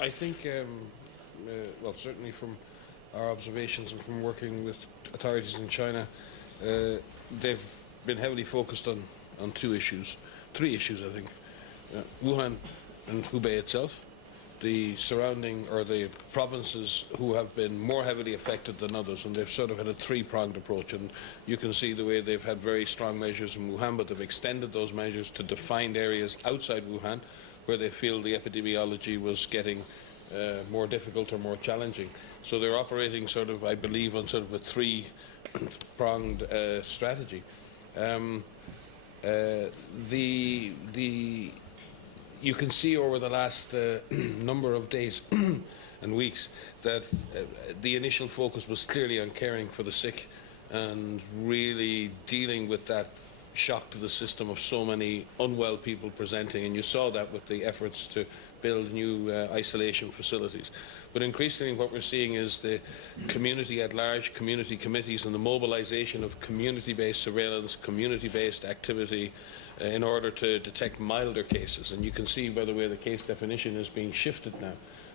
I think, well, certainly from our observations and from working with authorities in China, they've been heavily focused on three issues, I think. Wuhan and Hubei itself, the surrounding or the provinces who have been more heavily affected than others, and they've sort of had a three-pronged approach. And you can see the way they've had very strong measures in Wuhan, but they've extended those measures to defined areas outside Wuhan where they feel the epidemiology was getting more difficult or more challenging. So they're operating sort of, I believe, on sort of a three-pronged strategy. You can see over the last number of days and weeks that the initial focus was clearly on caring for the sick and really dealing with that shock to the system of so many unwell people presenting, and you saw that with the efforts to build new isolation facilities. But increasingly what we're seeing is the community at large, community committees, and the mobilization of community-based surveillance, community-based activity in order to detect milder cases. And you can see by the way the case definition is being shifted now.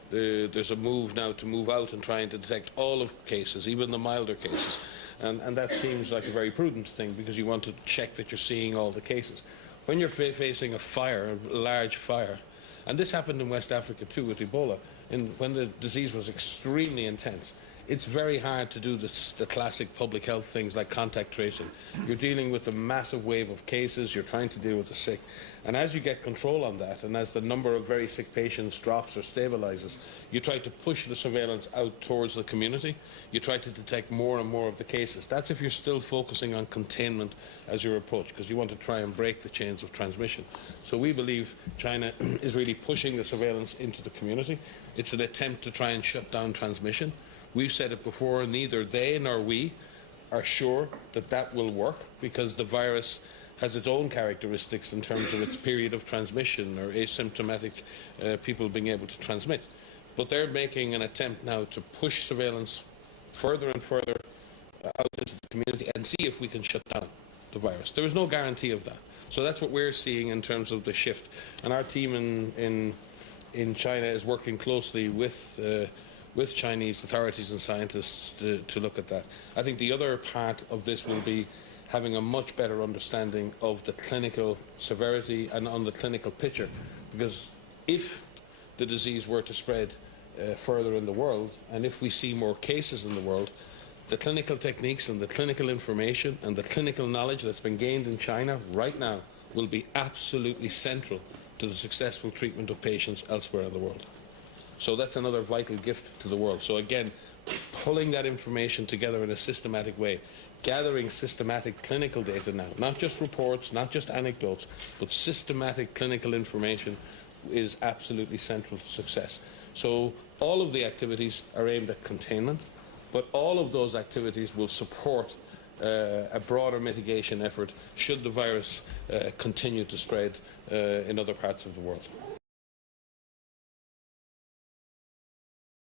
There's a move now to move out and trying to detect all of cases, even the milder cases. And that seems like a very prudent thing because you want to check that you're seeing all the cases. When you're facing a fire, a large fire, and this happened in West Africa too with Ebola, when the disease was extremely intense, it's very hard to do the classic public health things like contact tracing. You're dealing with a massive wave of cases, you're trying to deal with the sick. And as you get control on that, and as the number of very sick patients drops or stabilizes, you try to push the surveillance out towards the community. You try to detect more and more of the cases. That's if you're still focusing on containment as your approach, because you want to try and break the chains of transmission. So we believe China is really pushing the surveillance into the community. It's an attempt to try and shut down transmission. We've said it before, neither they nor we are sure that that will work because the virus has its own characteristics in terms of its period of transmission or asymptomatic people being able to transmit. But they're making an attempt now to push surveillance further and further out into the community and see if we can shut down the virus. There is no guarantee of that. So that's what we're seeing in terms of the shift. And our team in China is working closely with Chinese authorities and scientists to look at that. I think the other part of this will be having a much better understanding of the clinical severity and on the clinical picture, because if the disease were to spread further in the world, and if we see more cases in the world, the clinical techniques and the clinical information and the clinical knowledge that's been gained in China right now will be absolutely central to the successful treatment of patients elsewhere in the world. So that's another vital gift to the world. So again, pulling that information together in a systematic way, gathering systematic clinical data now, not just reports, not just anecdotes, but systematic clinical information is absolutely central to success. So all of the activities are aimed at containment, but all of those activities will support a broader mitigation effort should the virus continue to spread in other parts of the world.